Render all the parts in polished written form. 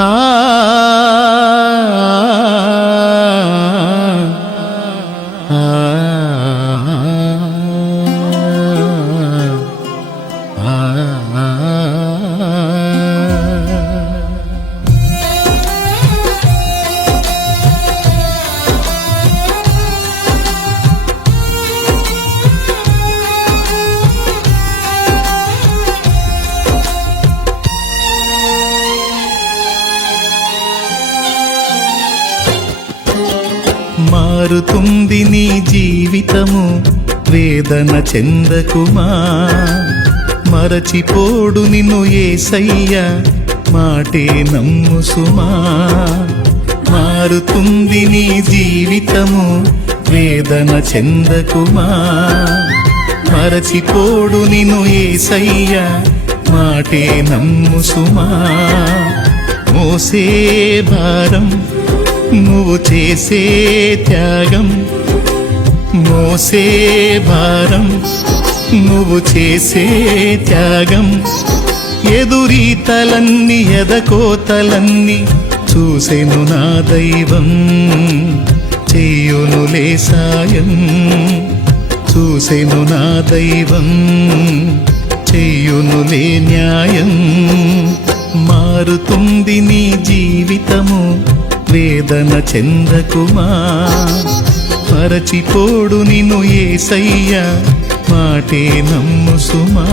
ఆ మారుతుంది నీ జీవితము, వేదన చెందకుమా. మరచిపోడు నిన్ను యేసయ్య, మాటే నమ్ము సుమా. మారుతుంది నీ జీవితము, వేదన చెందకుమా. మరచిపోడు నిన్ను యేసయ్య, మాటే నమ్ము సుమా. మోసే భారం నువ్వు చేసే త్యాగం, మోసే భారం నువ్వు చేసే త్యాగం. ఎదురీతలన్నీ ఎదకోతలన్నీ చూసెను నా దైవం, చెయ్యునులే సాయం. చూసెను నా దైవం, చెయ్యునులే న్యాయం. మారుతుంది నీ జీవితము, వేదన చెందకుమా. మరచిపోడు నిన్ను యేసయ్య, మాటే నమ్ము సుమా.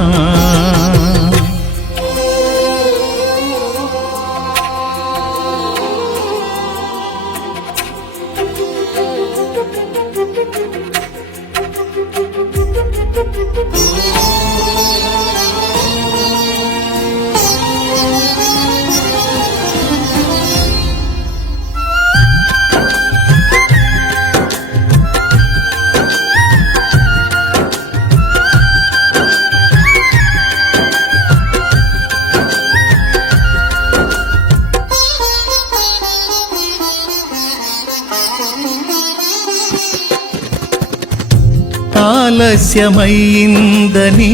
ఆలస్యమైందని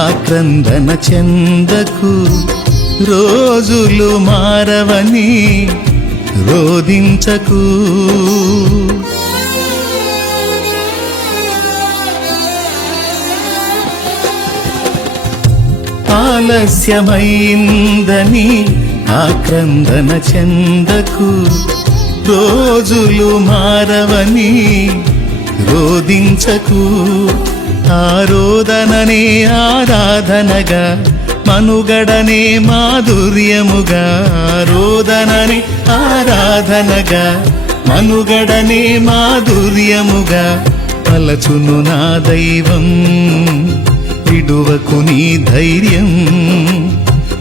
ఆక్రందన చెందకు, రోజులు మారవని రోదించకు. ఆలస్యమైందని ఆక్రందన చెందకు, రోజులు మారవని రోదించకు. ఆరోదననే ఆరాధనగా, మనుగడనే మాధుర్యముగా. ఆరోదననే ఆరాధనగా, మనుగడనే మాధుర్యముగా. పలచును నా దైవం, విడువకు నీ ధైర్యం.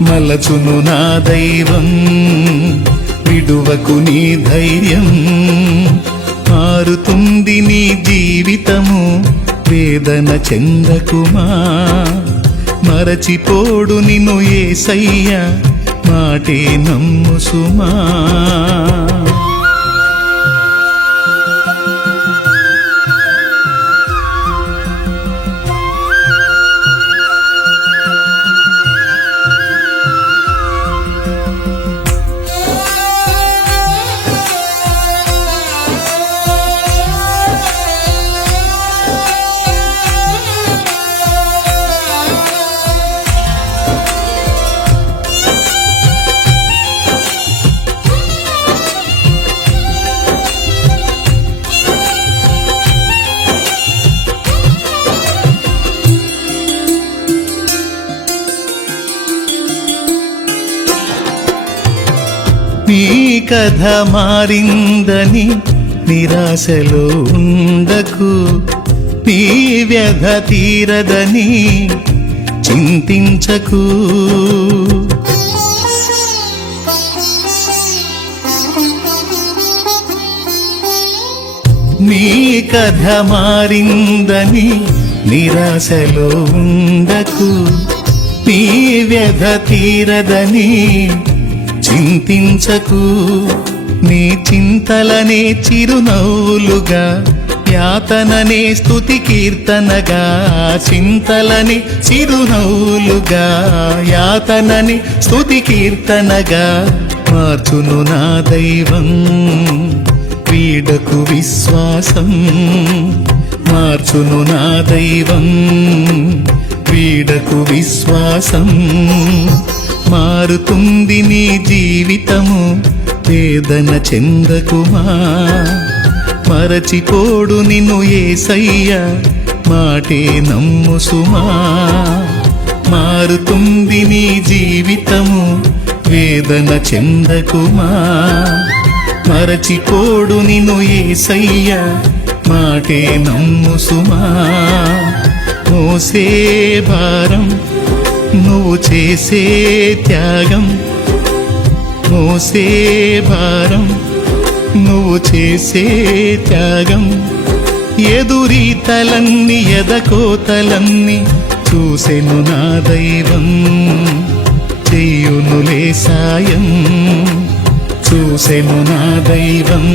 మలచును నా దైవం, విడువకు నీ ధైర్యం. మారుతుంది నీ జీవితము, వేదన చెందకుమా. మరచిపోడు నిన్ను యేసయ్య, మాటే నమ్ము సుమా. నీ కథ మారిందని నిరాశలో ఉండకు, నీ వ్యధ తీరదని చింతించకు. నీ కథ మారిందని నిరాశలో ఉండకు, నీ వ్యధ తీరదని చింతించకు. నీ చింతలనే చిరునవ్వులుగా, యాతననే స్తుతి కీర్తనగా. చింతలని చిరునవ్వులుగా, యాతనని స్తుతి కీర్తనగా మార్చును నా దైవం వీడకు విశ్వాసం మార్చును నా దైవం వీడకు విశ్వాసం మారుతుంది నీ జీవితము వేదన చెందకుమా మరచిపోడు నిన్ను యేసయ్య మాటే నమ్ము సుమా మారుతుంది నీ జీవితము వేదన చెందకుమా మరచిపోడు నిన్ను యేసయ్య మాటే నమ్ము సుమా మోసే భారం నువ్వు చేసే త్యాగం మోసే భారం నువ్వు చేసే త్యాగం ఎదురీతలన్నీ ఎదకోతలన్నీ చూసెను నా దైవం చెయ్యునులే సాయం చూసెను నా దైవం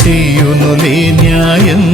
చెయ్యునులే న్యాయం